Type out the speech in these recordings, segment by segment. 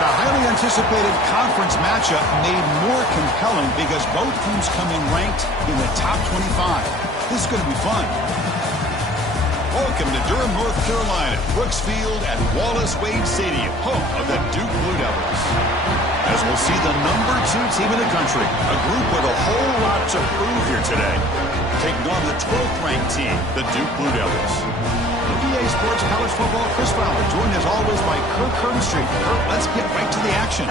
And a highly anticipated conference matchup made more compelling because both teams come in ranked in the top 25. This is going to be fun. Welcome to Durham, North Carolina, Brooks Field at Wallace Wade Stadium, home of the Duke Blue Devils. As we'll see the #2 team in the country, a group with a whole lot to prove here today, taking on the 12th-ranked team, the Duke Blue Devils. EA Sports College Football, Chris Fowler, joined as always by Kirk Herbstreit. Kirk, let's get right to the action.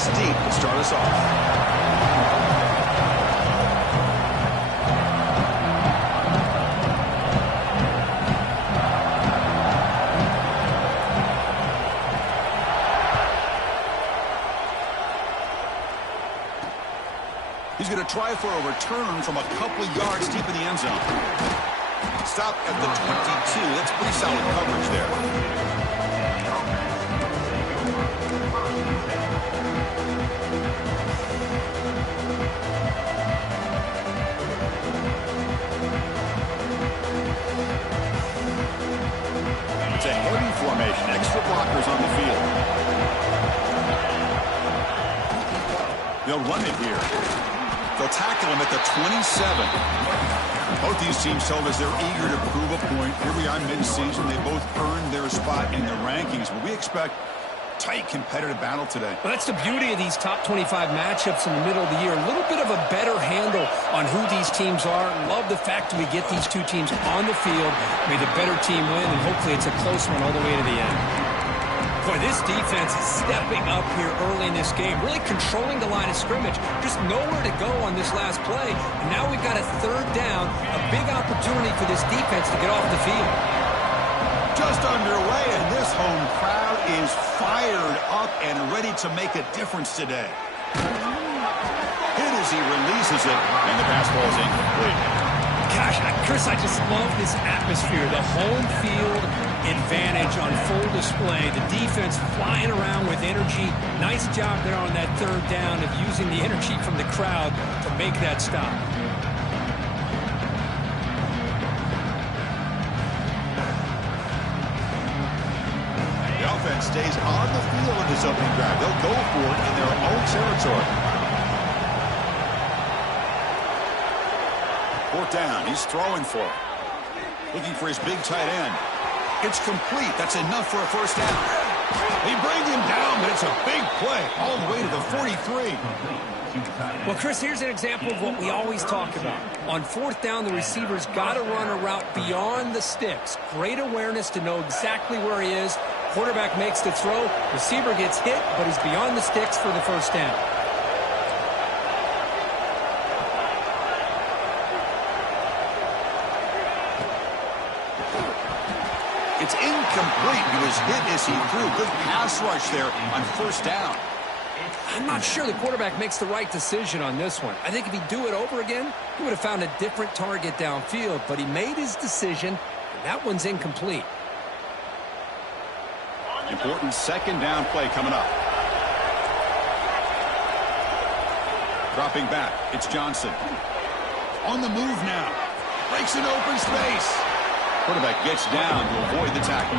Deep to start us off. He's going to try for a return from a couple of yards deep in the end zone. Stop at the 22. That's pretty solid coverage there. It's a heavy formation, extra blockers on the field. They'll run it here. They'll tackle him at the 27. Both these teams told us they're eager to prove a point. Here we are mid-season. They both earned their spot in the rankings, but we expect tight competitive battle today. Well, that's the beauty of these top 25 matchups in the middle of the year. A little bit of a better handle on who these teams are. Love the fact that we get these two teams on the field. May the better team win, and hopefully it's a close one all the way to the end. Boy, this defense is stepping up here early in this game, really controlling the line of scrimmage. Just nowhere to go on this last play. And now we've got a third down, a big opportunity for this defense to get off the field. Just underway, and this home crowd is fired up and ready to make a difference today. Hit as he releases it, and the pass ball is incomplete. Gosh, Chris, I just love this atmosphere. The home field advantage on full display. The defense flying around with energy. Nice job there on that third down of using the energy from the crowd to make that stop. Offense stays on the field in this opening drive. They'll go for it in their own territory. Fourth down. He's throwing for it. Looking for his big tight end. It's complete. That's enough for a first down. They bring him down, but it's a big play all the way to the 43. Well, Chris, here's an example of what we always talk about. On fourth down, the receiver's got to run a route beyond the sticks. Great awareness to know exactly where he is. Quarterback makes the throw. Receiver gets hit, but he's beyond the sticks for the first down. It's incomplete. He was hit as he threw. Good pass rush there on first down. I'm not sure the quarterback makes the right decision on this one. I think if he'd do it over again, he would have found a different target downfield, but he made his decision, and that one's incomplete. Important second down play coming up. Dropping back, it's Johnson. On the move now. Breaks an open space. Quarterback gets down to avoid the tackle.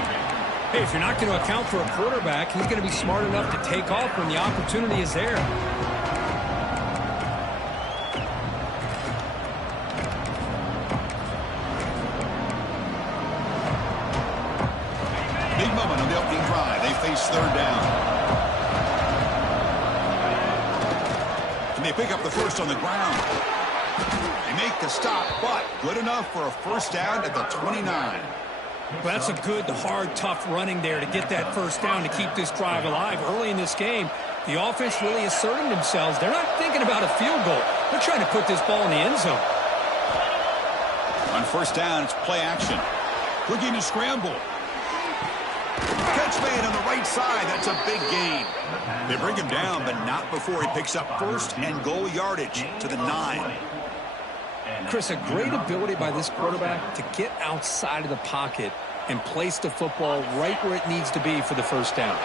Hey, if you're not going to account for a quarterback, he's going to be smart enough to take off when the opportunity is there. Big moment on the opening drive. They face third down. And they pick up the first on the ground. They make the stop, but good enough for a first down at the 29. Well, that's a good, hard, tough running there to get that first down to keep this drive alive. Early in this game, the offense really asserting themselves. They're not thinking about a field goal. They're trying to put this ball in the end zone. On first down, it's play action. Looking to scramble. Catch catch made on the right side. That's a big gain. They bring him down, but not before he picks up first and goal yardage to the 9. Chris, a great ability by this quarterback to get outside of the pocket and place the football right where it needs to be for the first down.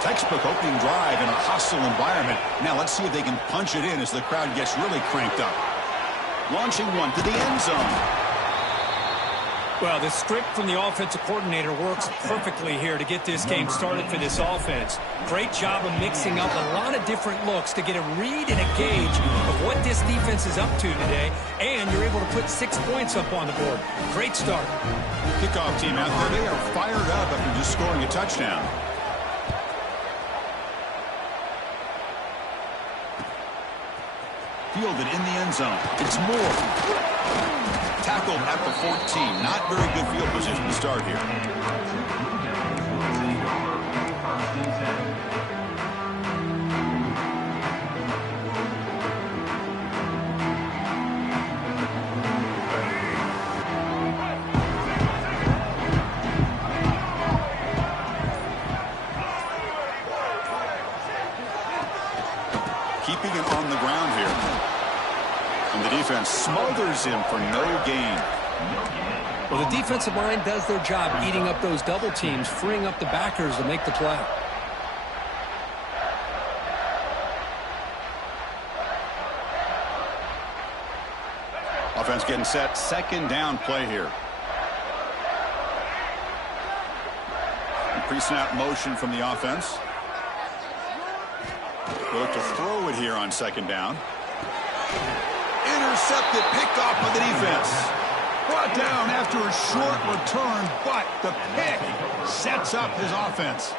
Textbook opening drive in a hostile environment. Now let's see if they can punch it in as the crowd gets really cranked up. Launching one to the end zone. Well, the script from the offensive coordinator works perfectly here to get this game started for this offense. Great job of mixing up a lot of different looks to get a read and a gauge of what this defense is up to today, and you're able to put 6 points up on the board. Great start. Kickoff team out there, they are fired up after just scoring a touchdown. Fielded in the end zone. It's Moore. Tackled at the 14. Not very good field position to start here. Keeping it on the ground here. And the defense smothers him for no gain. Well, the defensive line does their job eating up those double teams, freeing up the backers to make the play. Offense getting set. Second down play here. Pre-snap motion from the offense. They look to throw it here on second down. Intercepted, picked off by the defense. Brought down after a short return, but the pick sets up his offense.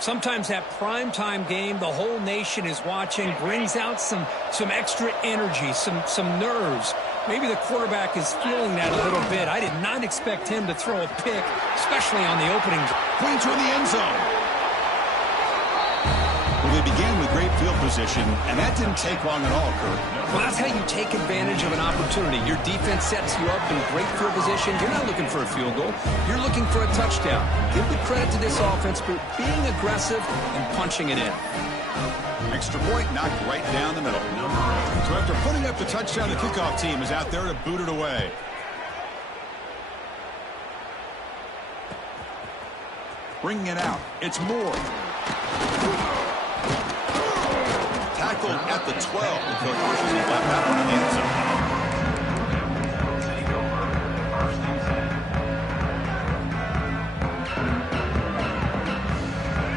Sometimes that primetime game, the whole nation is watching, brings out some extra energy, some nerves. Maybe the quarterback is feeling that a little bit. I did not expect him to throw a pick, especially on the opening. Going toward the end zone. Well, they began with great field position, and that didn't take long at all, Kurt. Well, that's how you take advantage of an opportunity. Your defense sets you up in great field position. You're not looking for a field goal. You're looking for a touchdown. Give the credit to this offense for being aggressive and punching it in. Extra point knocked right down the middle. So after putting up the touchdown, the kickoff team is out there to boot it away. Bringing it out. It's Moore. Tackled at the 12. The coach pushes him left out into the end zone.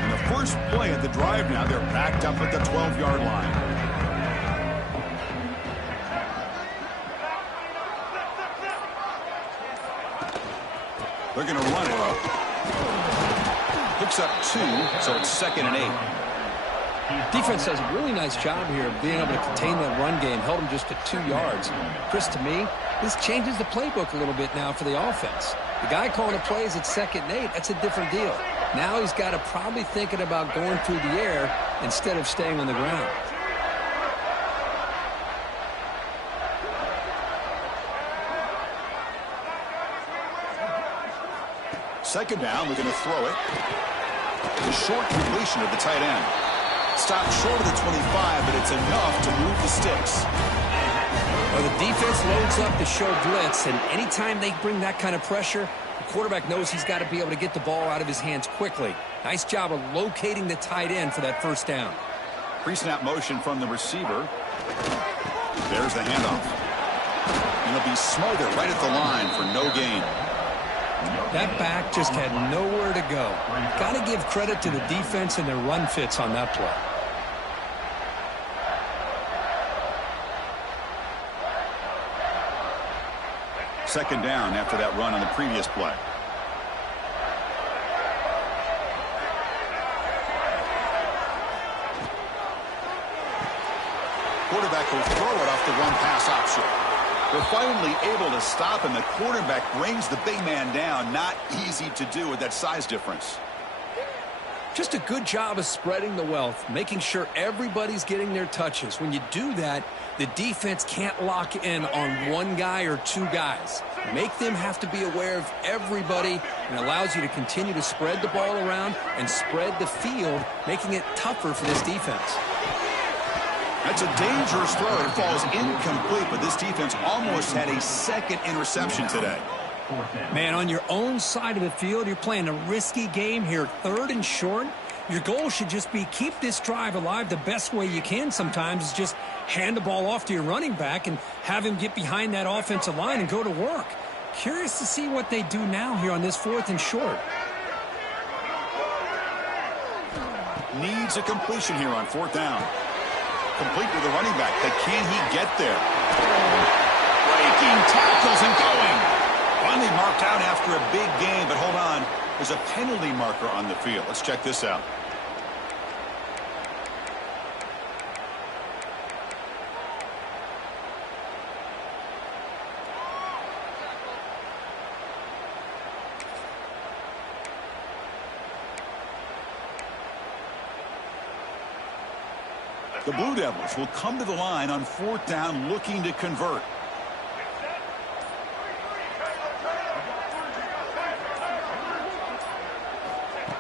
And the first play at the drive now, they're backed up at the 12-yard line. They're going to run it. Picks up 2, so it's 2nd and 8. Defense does a really nice job here of being able to contain that run game. Held him just to 2 yards. Chris, to me, this changes the playbook a little bit now for the offense. The guy calling the plays at 2nd and 8, that's a different deal. Now he's got to probably thinking about going through the air instead of staying on the ground. Second down, we're going to throw it. The short completion of the tight end. Stopped short of the 25, but it's enough to move the sticks. Well, the defense loads up to show blitz, and anytime they bring that kind of pressure, the quarterback knows he's got to be able to get the ball out of his hands quickly. Nice job of locating the tight end for that first down. Pre-snap motion from the receiver. There's the handoff. And he'll be smothered right at the line for no gain. That back just had nowhere to go. Got to give credit to the defense and their run fits on that play. Second down after that run on the previous play. Quarterback will throw it off the run-pass option. They're finally able to stop him. The quarterback brings the big man down. Not easy to do with that size difference. Just a good job of spreading the wealth, making sure everybody's getting their touches. When you do that, the defense can't lock in on one guy or two guys. Make them have to be aware of everybody, and allows you to continue to spread the ball around and spread the field, making it tougher for this defense. That's a dangerous throw. It falls incomplete, but this defense almost had a second interception today. Man, on your own side of the field, you're playing a risky game here, 3rd and short. Your goal should just be keep this drive alive. The best way you can sometimes is just hand the ball off to your running back and have him get behind that offensive line and go to work. Curious to see what they do now here on this 4th and short. Needs a completion here on 4th down. Complete with the running back, but can he get there? Breaking tackles and going. Finally marked out after a big game, but hold on. There's a penalty marker on the field. Let's check this out. The Blue Devils will come to the line on 4th down looking to convert.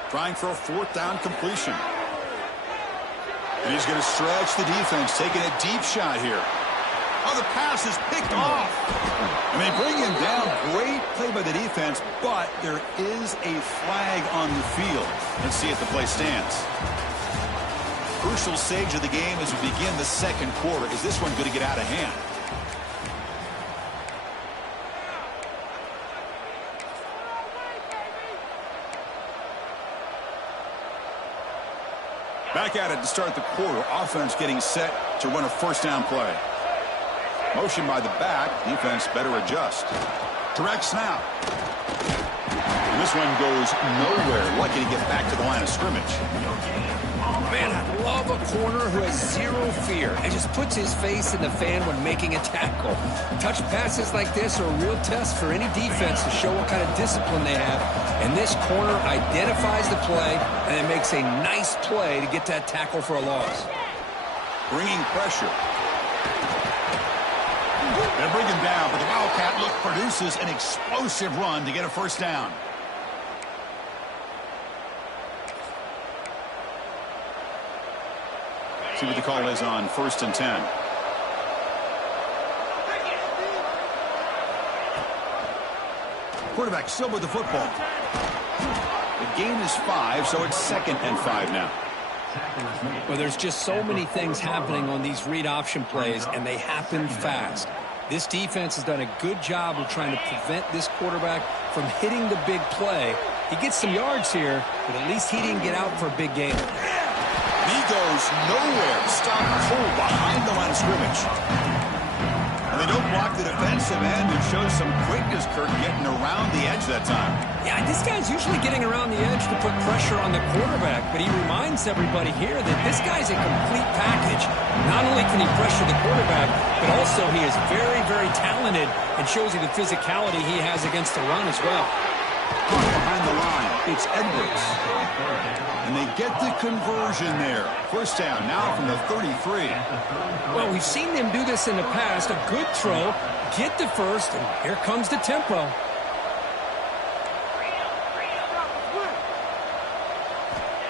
Trying for a 4th down completion. And he's going to stretch the defense, taking a deep shot here. Oh, the pass is picked off. And they bring him down. Great play by the defense, but there is a flag on the field. Let's see if the play stands. Crucial stage of the game as we begin the 2nd quarter. Is this one going to get out of hand? Back at it to start the quarter. Offense getting set to run a 1st down play. Motion by the back. Defense better adjust. Direct snap. And this one goes nowhere. Lucky to get back to the line of scrimmage. Man, I love a corner who has zero fear and just puts his face in the fan when making a tackle. Touch passes like this are a real test for any defense to show what kind of discipline they have. And this corner identifies the play and it makes a nice play to get that tackle for a loss. Bringing pressure. They bring him down, but the Wildcat look produces an explosive run to get a 1st down. See what the call is on 1st and 10. Quarterback still with the football. The gain is 5, so it's 2nd and 5 now. Well, there's just so many things happening on these read option plays, and they happen fast. This defense has done a good job of trying to prevent this quarterback from hitting the big play. He gets some yards here, but at least he didn't get out for a big gain. He goes nowhere. Stopped cold behind the line of scrimmage. And they don't block the defensive end. It shows some quickness, Kirk, getting around the edge that time. Yeah, this guy's usually getting around the edge to put pressure on the quarterback, but he reminds everybody here that this guy's a complete package. Not only can he pressure the quarterback, but also he is very, very talented and shows you the physicality he has against the run as well. Behind the line, it's Edwards. And they get the conversion there. 1st down now from the 33. Well, we've seen them do this in the past. A good throw, get the 1st, and here comes the tempo.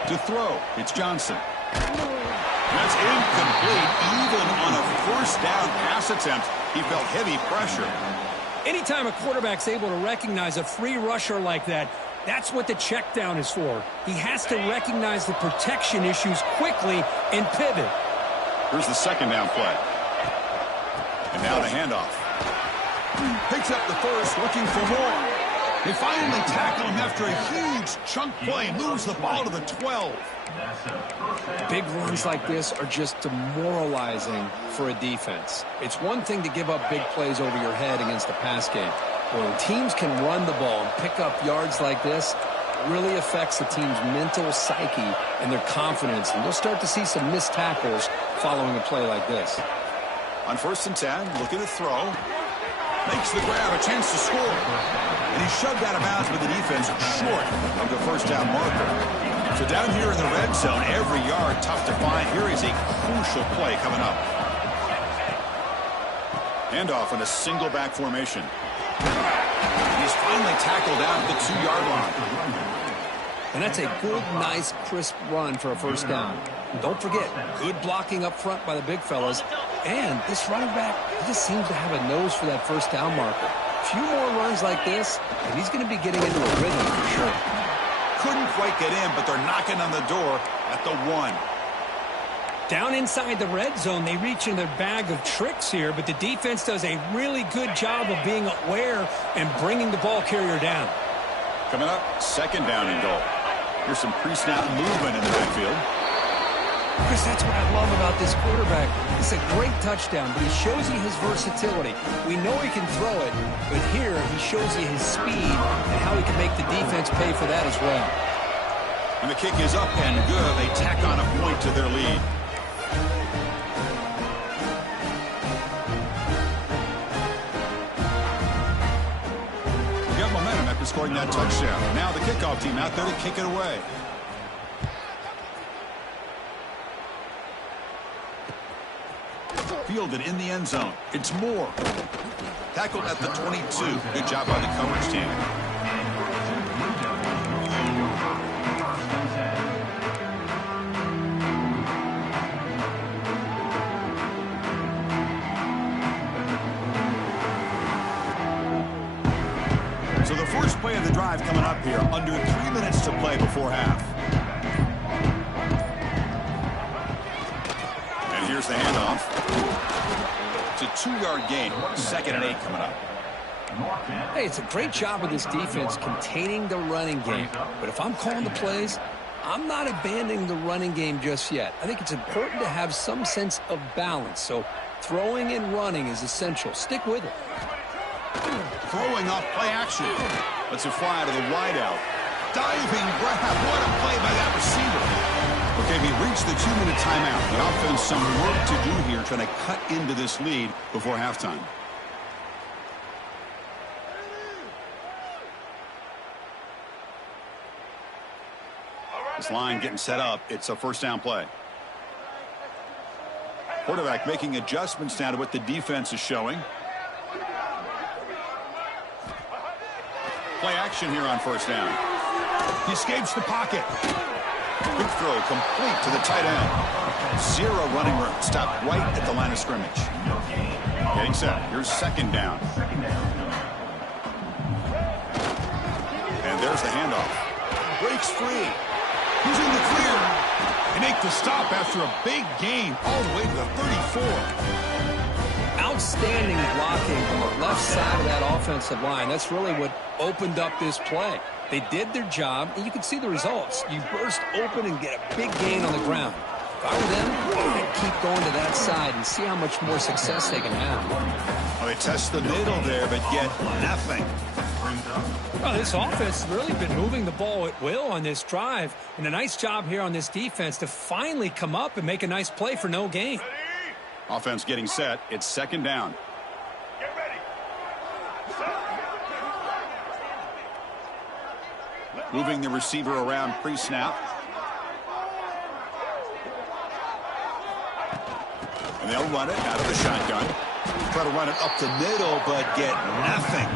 To throw, it's Johnson. That's incomplete. Even on a 1st down pass attempt, he felt heavy pressure. Anytime a quarterback's able to recognize a free rusher like that, that's what the check down is for. He has to recognize the protection issues quickly and pivot. Here's the 2nd down play. And now the handoff. Picks up the 1st, looking for more. They finally tackle him after a huge chunk play. Moves the ball to the 12. Big runs like this are just demoralizing for a defense. It's one thing to give up big plays over your head against the pass game. When teams can run the ball and pick up yards like this, it really affects the team's mental psyche and their confidence. And you'll start to see some missed tackles following a play like this. On 1st and 10, looking to throw. Makes the grab, a chance to score. And he's shoved out of bounds with the defense short of the 1st down marker. So down here in the red zone, every yard tough to find. Here is a crucial play coming up. Handoff in a single back formation. He's finally tackled down at the 2-yard line. And that's a good, nice, crisp run for a first down. And don't forget, good blocking up front by the big fellas. And this running back, he just seems to have a nose for that first down marker. A few more runs like this, and he's going to be getting into a rhythm for sure. Couldn't quite get in, but they're knocking on the door at the 1. Down inside the red zone, they reach in their bag of tricks here, but the defense does a really good job of being aware and bringing the ball carrier down. Coming up, second down and goal. Here's some pre-snap movement in the backfield. Chris, that's what I love about this quarterback. It's a great touchdown, but he shows you his versatility. We know he can throw it, but here he shows you his speed and how he can make the defense pay for that as well. And the kick is up and good. They tack on a point to their lead. Got momentum after scoring that touchdown. Now the kickoff team out there to kick it away. Fielded in the end zone. It's Moore. Tackled at the 22. Good job by the coverage team. So the first play of the drive coming up here. Under 3 minutes to play before half. And here's the handoff. It's a 2-yard gain. 2nd and 8 coming up. Hey, it's a great job of this defense containing the running game. But if I'm calling the plays, I'm not abandoning the running game just yet. I think it's important to have some sense of balance. So throwing and running is essential. Stick with it. Throwing off play action. Let's it fly out of the wideout. Diving grab. What a play by that receiver. Okay, we reached the 2-minute timeout. The offense some work to do here, trying to cut into this lead before halftime. This line getting set up. It's a first down play. Quarterback making adjustments now to what the defense is showing. Play action here on first down. He escapes the pocket. Quick throw complete to the tight end. 0 running room. Stopped right at the line of scrimmage. Getting set. Here's second down. And there's the handoff. Breaks free. He's in the clear. They make the stop after a big gain all the way to the 34. Outstanding blocking on the left side of that offensive line. That's really what opened up this play. They did their job, and you can see the results. You burst open and get a big gain on the ground. If I were them, I'd keep going to that side and see how much more success they can have. Well, they test the middle there, but get nothing. Well, this offense has really been moving the ball at will on this drive, and a nice job here on this defense to finally come up and make a nice play for no gain. Offense getting set. It's second down. Get ready. Moving the receiver around pre-snap. And they'll run it out of the shotgun. Try to run it up the middle, but get nothing.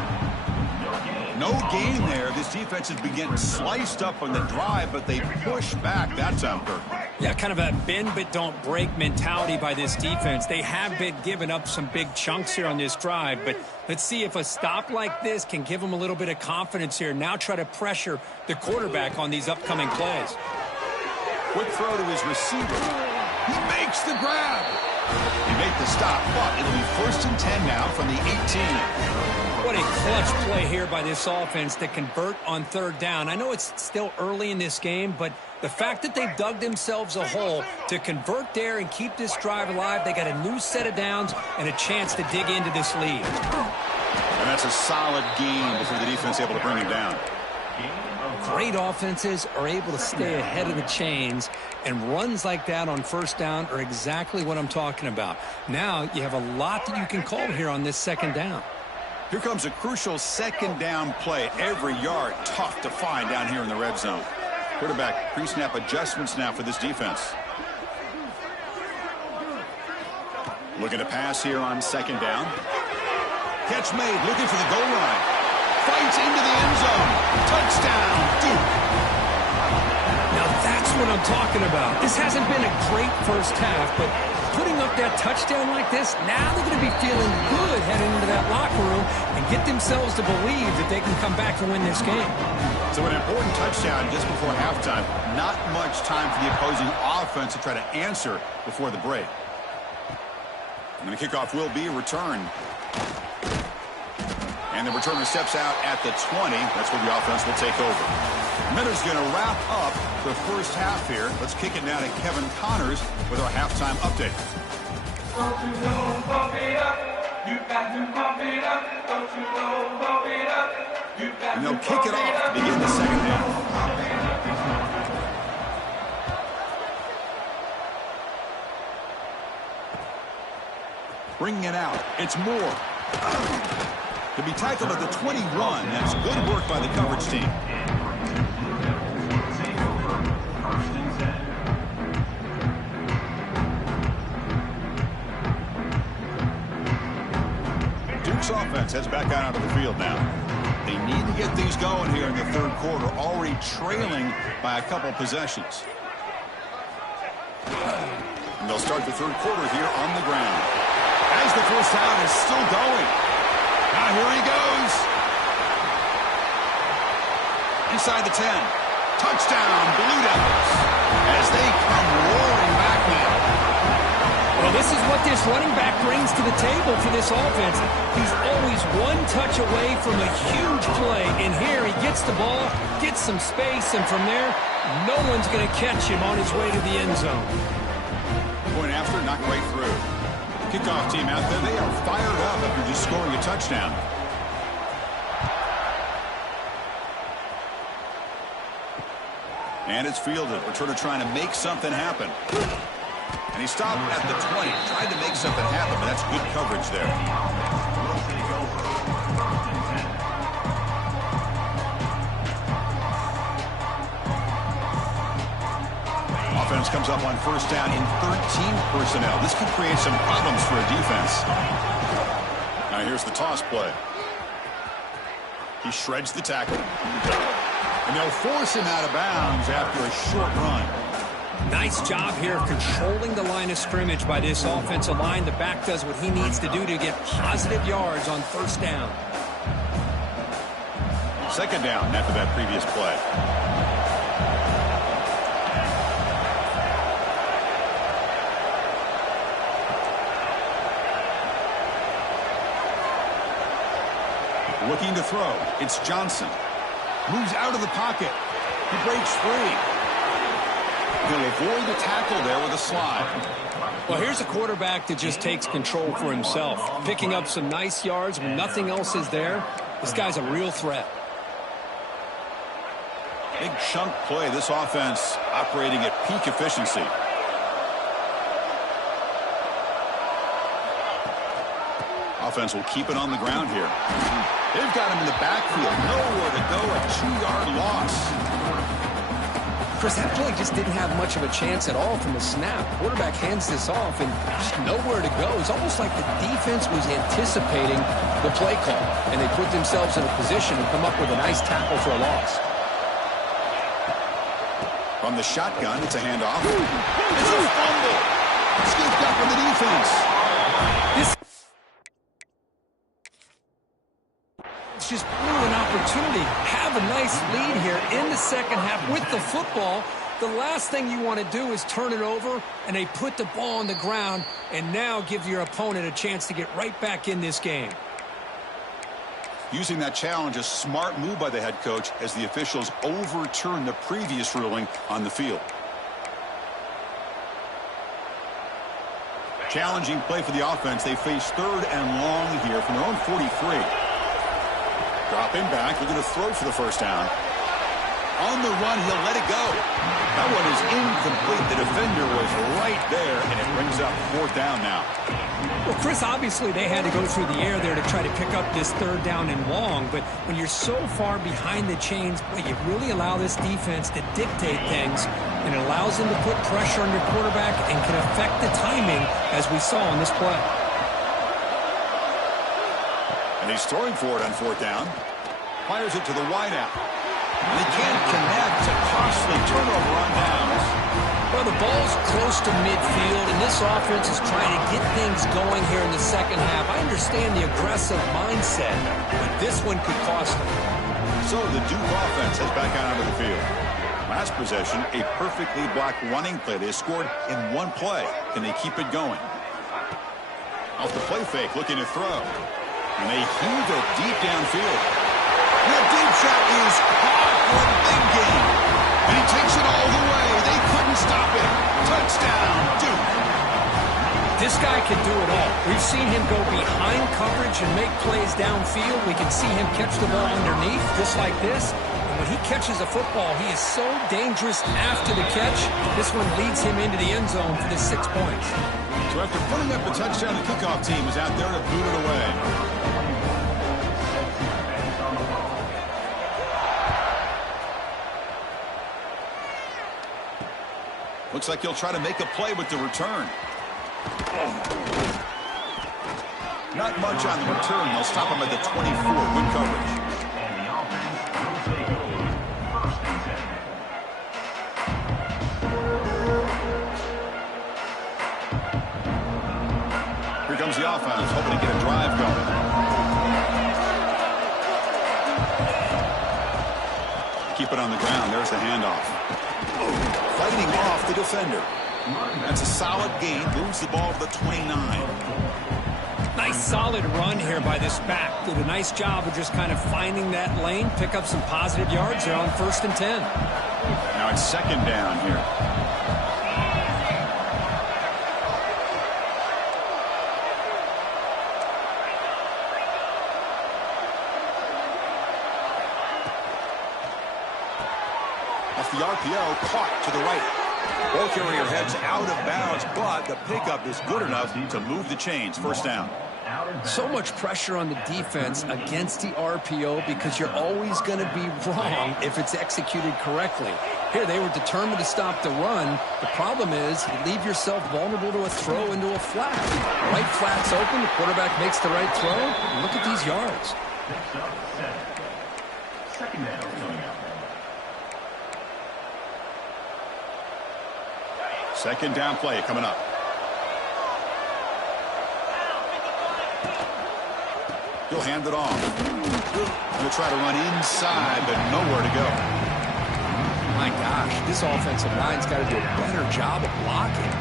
No gain there. This defense has been getting sliced up on the drive, but they push back. That's on purpose. Yeah, kind of a bend but don't break mentality by this defense. They have been giving up some big chunks here on this drive, but let's see if a stop like this can give them a little bit of confidence here. Now try to pressure the quarterback on these upcoming plays. Quick throw to his receiver. He makes the grab. He made the stop, but it'll be 1st and 10 now from the 18. What a clutch play here by this offense to convert on 3rd down. I know it's still early in this game, but the fact that they've dug themselves a hole to convert there and keep this drive alive, they got a new set of downs and a chance to dig into this lead. And that's a solid game before the defense able to bring him down. Great offenses are able to stay ahead of the chains, and runs like that on 1st down are exactly what I'm talking about. Now you have a lot that you can call here on this 2nd down. Here comes a crucial 2nd down play. Every yard tough to find down here in the red zone. Quarterback pre-snap adjustments now for this defense. Looking to pass here on second down. Catch made, looking for the goal line. Fights into the end zone. Touchdown, Duke. Now that's what I'm talking about. This hasn't been a great first half, but putting up that touchdown like this, now they're going to be feeling good heading into that locker room and get themselves to believe that they can come back and win this game. So an important touchdown just before halftime. Not much time for the opposing offense to try to answer before the break. And the kickoff will be a return. And the returner steps out at the 20. That's where the offense will take over. Miller's going to wrap up the first half here. Let's kick it now to Kevin Connors with our halftime update. Don't you know, pump it up. You got to pump it up. Don't you know, pump it up. You got and they'll kick it off to begin the second half. Bringing it out. It's Moore. To be tackled at the 21. That's good work by the coverage team. Duke's offense heads back out onto the field now. They need to get things going here in the third quarter, already trailing by a couple possessions. And they'll start the third quarter here on the ground. As the first down is still going. Now here he goes. Inside the 10. Touchdown, Blue Devils. As they come roaring back now. Well, this is what this running back brings to the table for this offense. He's always one touch away from a huge play. And here he gets the ball, gets some space, and from there, no one's going to catch him on his way to the end zone. Point after, not quite through. Kickoff team out there, they are fired up after just scoring a touchdown. And it's fielded. Returner trying to make something happen. And he stopped at the 20, tried to make something happen, but that's good coverage there. Offense comes up on first down in 13 personnel. This could create some problems for a defense. Now here's the toss play. He shreds the tackle. And they'll force him out of bounds after a short run. Nice job here controlling the line of scrimmage by this offensive line. The back does what he needs to do to get positive yards on first down. Second down after that previous play. Looking to throw. It's Johnson. Moves out of the pocket. He breaks free. He'll avoid the tackle there with a slide. Well, here's a quarterback that just takes control for himself. Picking up some nice yards when nothing else is there. This guy's a real threat. Big chunk play. This offense operating at peak efficiency. Offense will keep it on the ground here. They've got him in the backfield. Nowhere to go. A 2-yard loss. Chris, that play just didn't have much of a chance at all from the snap. Quarterback hands this off and just nowhere to go. It's almost like the defense was anticipating the play call, and they put themselves in a position to come up with a nice tackle for a loss. From the shotgun, it's a handoff. It's a fumble. Scooped up in the defense. Just blew an opportunity. Have a nice lead here in the second half with the football. The last thing you want to do is turn it over, and they put the ball on the ground and now give your opponent a chance to get right back in this game. Using that challenge, a smart move by the head coach as the officials overturn the previous ruling on the field. Challenging play for the offense. They face third and long here from their own 43. Drop him back. They're going to throw for the first down. On the run, he'll let it go. That one is incomplete. The defender was right there, and it brings up 4th down now. Well, Chris, obviously they had to go through the air there to try to pick up this 3rd down and long, but when you're so far behind the chains, you really allow this defense to dictate things, and it allows them to put pressure on your quarterback and can affect the timing, as we saw on this play. And he's throwing for it on 4th down. Fires it to the wideout. And he can't connect. A costly turnover on downs. Well, the ball's close to midfield, and this offense is trying to get things going here in the second half. I understand the aggressive mindset, but this one could cost them. So the Duke offense heads back out onto the field. Last possession, a perfectly blocked running play. They scored in one play. Can they keep it going? Off the play fake, looking to throw. And they heave it deep downfield. And that deep shot is caught for a big gain. And he takes it all the way. They couldn't stop it. Touchdown, Duke. This guy can do it all. We've seen him go behind coverage and make plays downfield. We can see him catch the ball underneath, just like this. And when he catches a football, he is so dangerous after the catch. This one leads him into the end zone for the 6 points. So after putting up the touchdown, the kickoff team is out there to boot it away. Looks like he'll try to make a play with the return. Not much on the return. They'll stop him at the 24. Good coverage. Here comes the offense, hoping to get a drive going. Keep it on the ground. There's the handoff. Fighting off the defender. That's a solid gain. Moves the ball to the 29. Nice solid run here by this back. Did a nice job of just kind of finding that lane, pick up some positive yards there on 1st and 10. Now it's 2nd down here. Off the RPO, caught to the right. Ball carrier heads out of bounds, but the pickup is good enough to move the chains. 1st down. So much pressure on the defense against the RPO because you're always going to be wrong if it's executed correctly. Here, they were determined to stop the run. The problem is you leave yourself vulnerable to a throw into a flat. Right flat's open, the quarterback makes the right throw. And look at these yards. 2nd down play coming up. He'll hand it off. He'll try to run inside, but nowhere to go. My gosh, this offensive line's got to do a better job of blocking.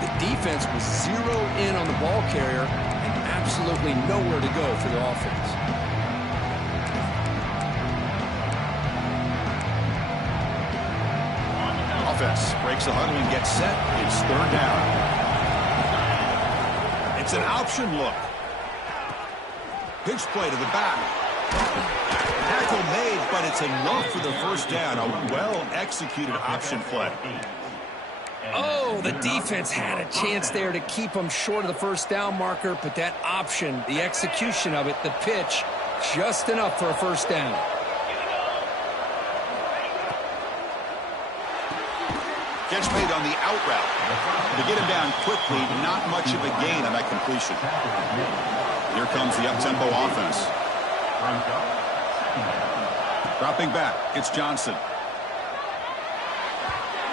The defense was zeroed in on the ball carrier and absolutely nowhere to go for the offense. Offense breaks the huddle and gets set. It's 3rd down. It's an option look. Pitch play to the back. Tackle made, but it's enough for the 1st down. A well-executed option play. Oh, the defense had a chance there to keep them short of the 1st down marker, but that option, the execution of it, the pitch, just enough for a 1st down. Catch made on the out route. To get him down quickly, not much of a gain on that completion. Here comes the up-tempo offense. Dropping back, it's Johnson.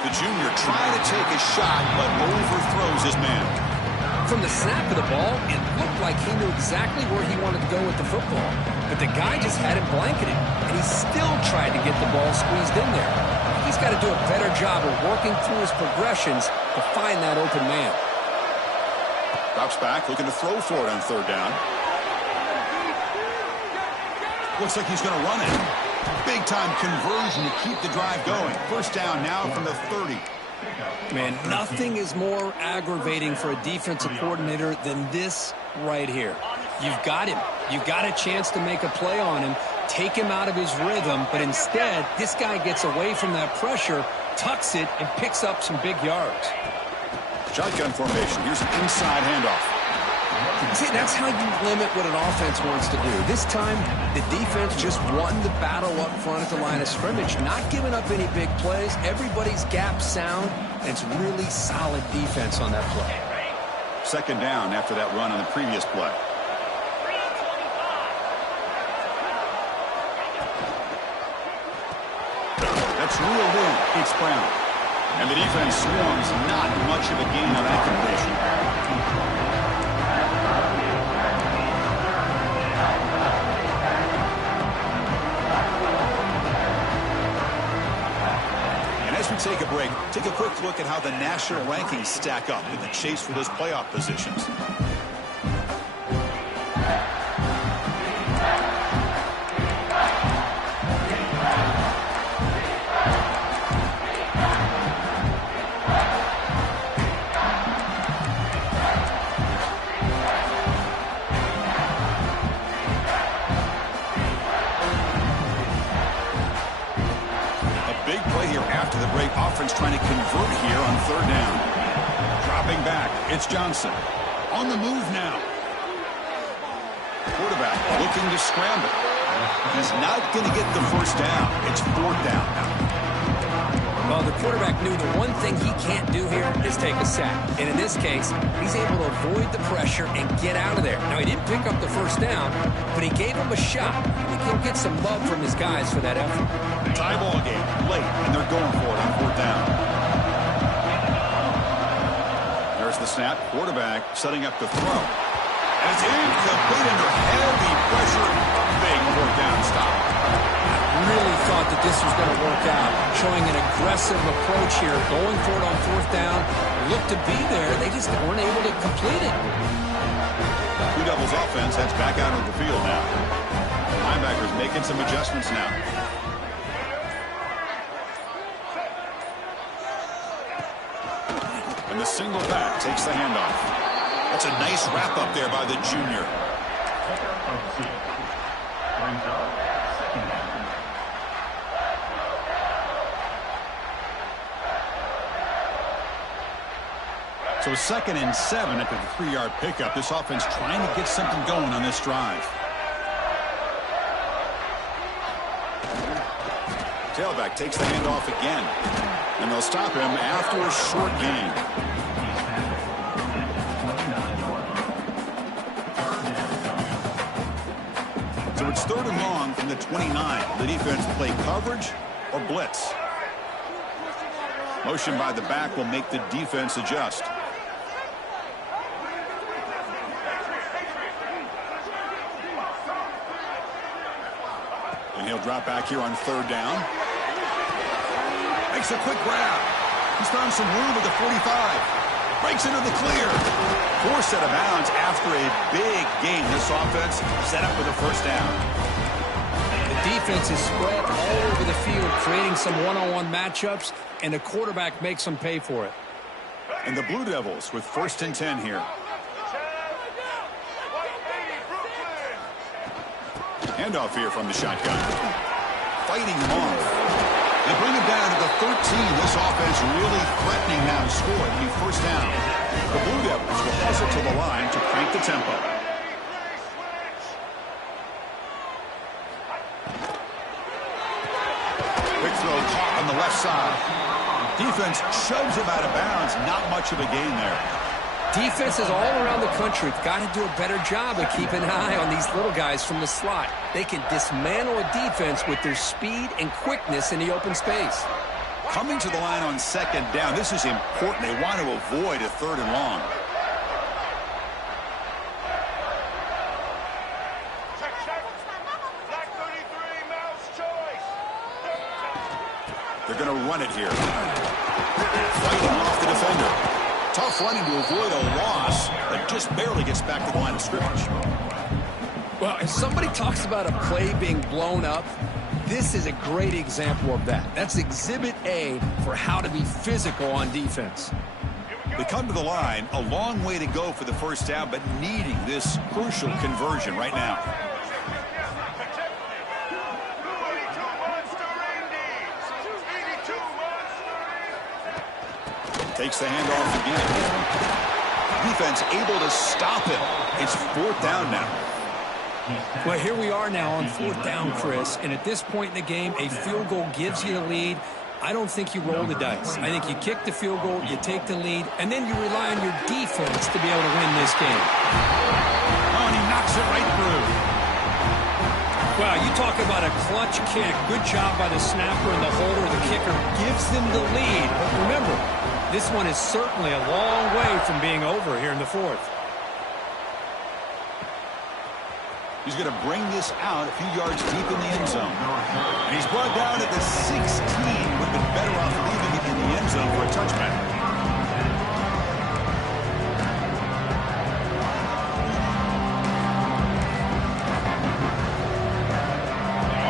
The junior trying to take a shot, but overthrows his man. From the snap of the ball, it looked like he knew exactly where he wanted to go with the football. But the guy just had him blanketed, and he still tried to get the ball squeezed in there. He's got to do a better job of working through his progressions to find that open man. Drops back, looking to throw for it on 3rd down. Looks like he's going to run it. Big-time conversion to keep the drive going. 1st down now from the 30. Man, nothing is more aggravating for a defensive coordinator than this right here. You've got him. You've got a chance to make a play on him, take him out of his rhythm, but instead, this guy gets away from that pressure, tucks it, and picks up some big yards. Shotgun formation. Here's an inside handoff. See, that's how you limit what an offense wants to do. This time, the defense just won the battle up front at the line of scrimmage, not giving up any big plays. Everybody's gap sound, and it's really solid defense on that play. Second down after that run on the previous play. That's reeled in. It's Brown. And the defense swarms. Not much of a gain on that completion. As we take a break, take a quick look at how the national rankings stack up in the chase for those playoff positions. After the break, offense trying to convert here on third down. Dropping back, it's Johnson. On the move now. Quarterback looking to scramble. He's not going to get the first down. It's fourth down now. Well, the quarterback knew the one thing he can't do here is take a sack. And in this case, he's able to avoid the pressure and get out of there. Now, he didn't pick up the first down, but he gave him a shot. He can get some love from his guys for that effort. Tie ball game, late, and they're going for it on fourth down. There's the snap. Quarterback setting up the throw. And it's incomplete under heavy pressure. Big fourth down stop. Really thought that this was going to work out, showing an aggressive approach here, going for it on fourth down. Looked to be there. They just weren't able to complete it. Blue Devils offense heads back out of the field now. Linebackers making some adjustments now. And the single back takes the handoff. That's a nice wrap up there by the junior. So 2nd and 7 after the 3-yard pickup. This offense trying to get something going on this drive. Tailback takes the handoff again. And they'll stop him after a short gain. So it's 3rd and long from the 29. The defense play coverage or blitz. Motion by the back will make the defense adjust. And he'll drop back here on 3rd down. Makes a quick grab. He's found some room at the 45. Breaks into the clear. Forced out of bounds after a big gain. This offense set up with a first down. The defense is spread all over the field, creating some one-on-one matchups, and the quarterback makes them pay for it. And the Blue Devils with 1st and 10 here. Handoff here from the shotgun. Fighting him off. They bring him down to the 13. This offense really threatening now to score. It'll be first down. The Blue Devils will hustle to the line to crank the tempo. Quick throw caught on the left side. Defense shoves him out of bounds. Not much of a gain there. Defenses all around the country have got to do a better job of keeping an eye on these little guys from the slot. They can dismantle a defense with their speed and quickness in the open space. Coming to the line on 2nd down, this is important. They want to avoid a 3rd and long. They're going to run it here. Fighting off the defender. Tough running to avoid a loss that just barely gets back to the line of scrimmage. Well, if somebody talks about a play being blown up, this is a great example of that. That's Exhibit A for how to be physical on defense. They come to the line, a long way to go for the first down, but needing this crucial conversion right now. Takes the handoff again. Defense able to stop him. It's 4th down now. Well, here we are now on 4th down, Chris. And at this point in the game, a field goal gives you the lead. I don't think you roll the dice. I think you kick the field goal, you take the lead, and then you rely on your defense to be able to win this game. Oh, and he knocks it right through. Wow, you talk about a clutch kick. Good job by the snapper and the holder. The kicker gives them the lead. But remember, this one is certainly a long way from being over here in the 4th. He's going to bring this out a few yards deep in the end zone. And he's brought down at the 16. Would have been better off leaving it in the end zone for a touchback.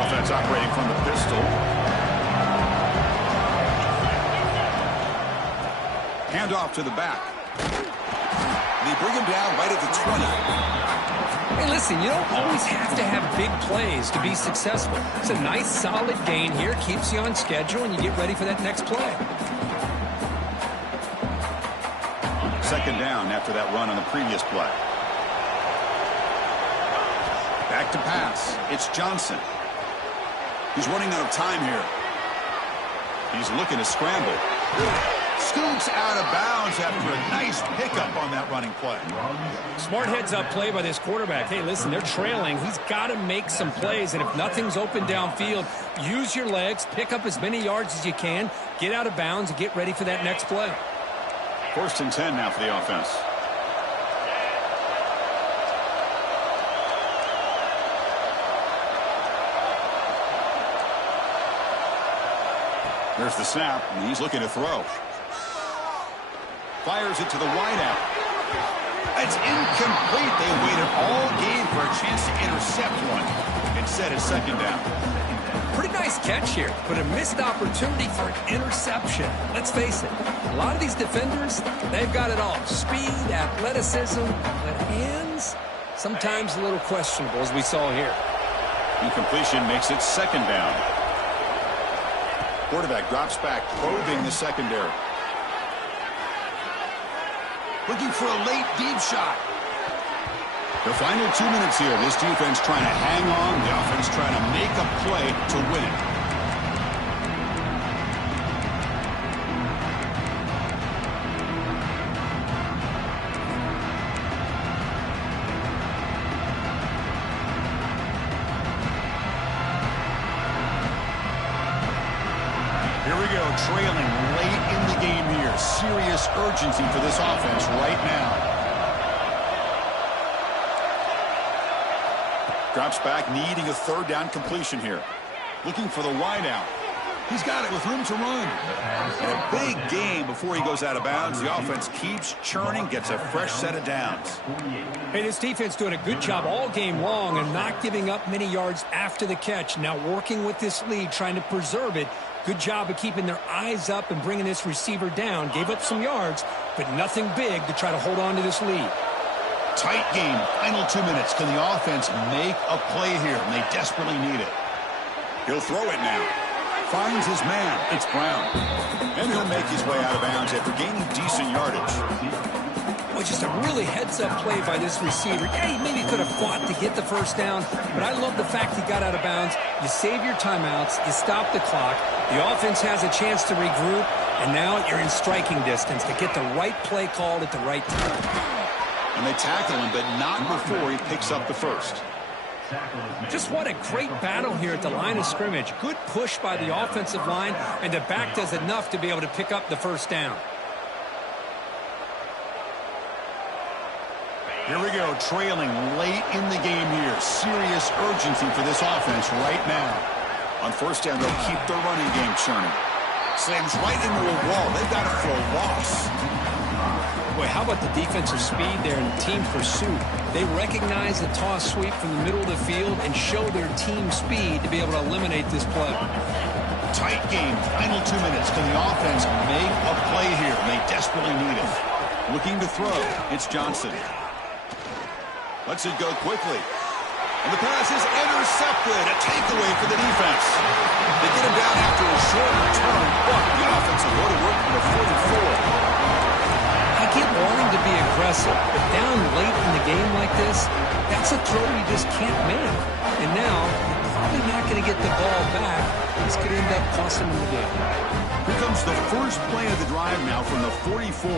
Offense operating from the pistol. Handoff to the back. They bring him down right at the 20. Hey, listen, you don't always have to have big plays to be successful. It's a nice, solid gain here. Keeps you on schedule, and you get ready for that next play. 2nd down after that run on the previous play. Back to pass. It's Johnson. He's running out of time here. He's looking to scramble. Scoots out of bounds after a nice pickup on that running play. Smart heads-up play by this quarterback. Hey, listen, they're trailing. He's got to make some plays, and if nothing's open downfield, use your legs, pick up as many yards as you can, get out of bounds, and get ready for that next play. 1st and 10 now for the offense. There's the snap, and he's looking to throw. Fires it to the wideout. It's incomplete. They waited all game for a chance to intercept one. Instead, it's 2nd down. Pretty nice catch here, but a missed opportunity for an interception. Let's face it, a lot of these defenders, they've got it all. Speed, athleticism, but hands, sometimes a little questionable, as we saw here. Incompletion makes it 2nd down. Quarterback drops back, probing the secondary. Looking for a late deep shot. The final 2 minutes here. This defense trying to hang on. The offense trying to make a play to win it. Here we go, trailing late in the game here. Serious urgency for this offense right now. Drops back, needing a 3rd down completion here. Looking for the wideout. He's got it with room to run. And a big game before he goes out of bounds. The offense keeps churning, gets a fresh set of downs. Hey, this defense doing a good job all game long and not giving up many yards after the catch. Now working with this lead, trying to preserve it. Good job of keeping their eyes up and bringing this receiver down. Gave up some yards, but nothing big to try to hold on to this lead. Tight game, final 2 minutes. Can the offense make a play here? And they desperately need it. He'll throw it now. Finds his man. It's Brown. And he'll make his way out of bounds after gaining decent yardage. Well, just a really heads-up play by this receiver. Yeah, he maybe could have fought to get the 1st down, but I love the fact he got out of bounds. You save your timeouts. You stop the clock. The offense has a chance to regroup, and now you're in striking distance to get the right play called at the right time. And they tackle him, but not before he picks up the 1st. Just what a great battle here at the line of scrimmage. Good push by the offensive line, and the back does enough to be able to pick up the 1st down. Here we go, trailing late in the game here. Serious urgency for this offense right now. On 1st down, they'll keep their running game churning. Slams right into a wall. They've got it for a loss. Boy, how about the defensive speed there and the team pursuit? They recognize the toss sweep from the middle of the field and show their team speed to be able to eliminate this play. Tight game, final 2 minutes. Can the offense make a play here? They desperately need it. Looking to throw, it's Johnson. Lets it go quickly. And the pass is intercepted. A takeaway for the defense. They get him down after a short return, but the offense will go to work for the 4th and 4. impressive. But down late in the game like this, that's a throw you just can't make. And now, you're probably not going to get the ball back. It's going to end up costing them the game. Here comes the first play of the drive now from the 44.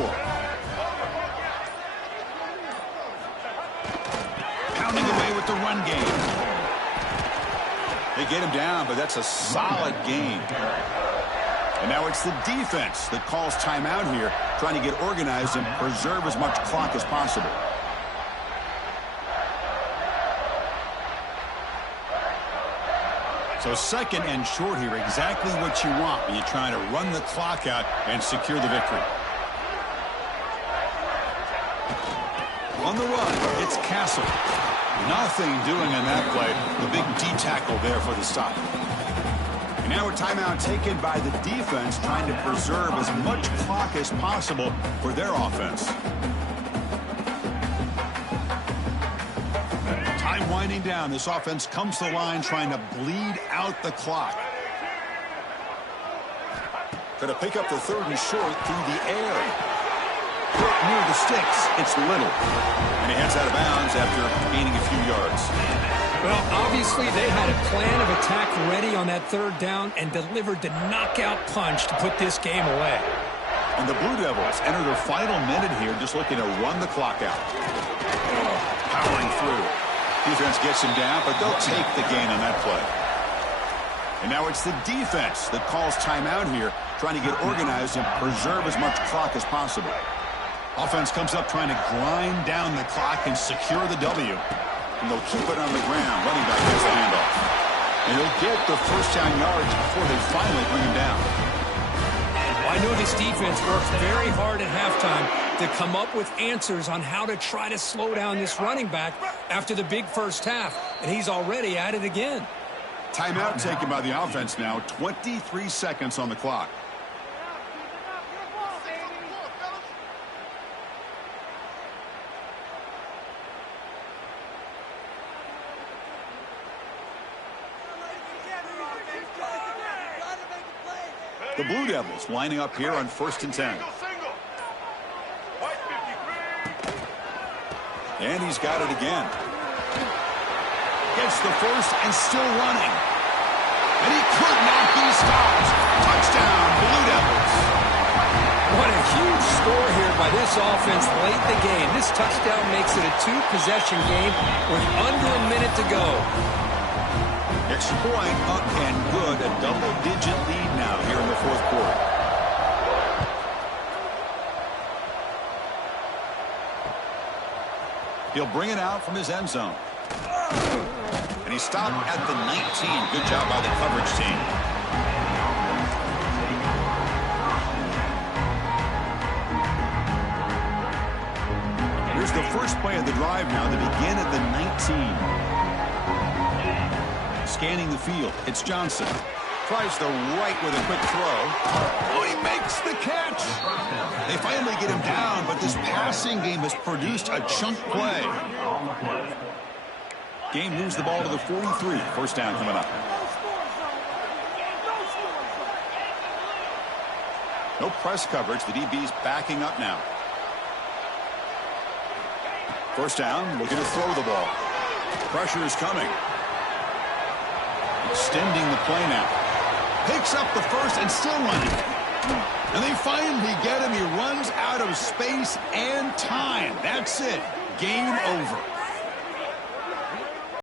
Pounding away with the run game. They get him down, but that's a solid gain. And now it's the defense that calls timeout here, trying to get organized and preserve as much clock as possible. So second and short here, exactly what you want when you're trying to run the clock out and secure the victory. On the run, it's Castle. Nothing doing on that play. The big D tackle there for the stop. And now a timeout taken by the defense, trying to preserve as much clock as possible for their offense. Time winding down. This offense comes to the line trying to bleed out the clock. Going to pick up the third and short through the air. Near the sticks, it's Little. And he heads out of bounds after gaining a few yards. Well, obviously they had a plan of attack ready on that third down and delivered the knockout punch to put this game away. And the Blue Devils enter their final minute here, just looking to run the clock out. Powering through. Defense gets him down, but they'll take the gain on that play. And now it's the defense that calls timeout here, trying to get organized and preserve as much clock as possible. Offense comes up trying to grind down the clock and secure the W. And they'll keep it on the ground. Running back gets the handoff. And he'll get the first down yards before they finally bring him down. Well, I know this defense works very hard at halftime to come up with answers on how to try to slow down this running back after the big first half. And he's already at it again. Timeout taken by the offense now. 23 seconds on the clock. The Blue Devils lining up here on 1st and 10. And he's got it again. Gets the first and still running. And he could not be stopped. Touchdown, Blue Devils. What a huge score here by this offense late in the game. This touchdown makes it a two-possession game with under a minute to go. Extra point up and good. A double-digit lead now here in the fourth quarter. He'll bring it out from his end zone. And he stopped at the 19. Good job by the coverage team. Here's the first play of the drive now. They begin at the 19. Scanning the field, it's Johnson. Tries the right with a quick throw. Oh, he makes the catch. They finally get him down, but this passing game has produced a chunk play. Game moves the ball to the 43. First down coming up. No press coverage. The DB's backing up now. First down, looking to throw the ball. Pressure is coming. Extending the play now. Picks up the first and still running. And they finally get him. He runs out of space and time. That's it. Game over.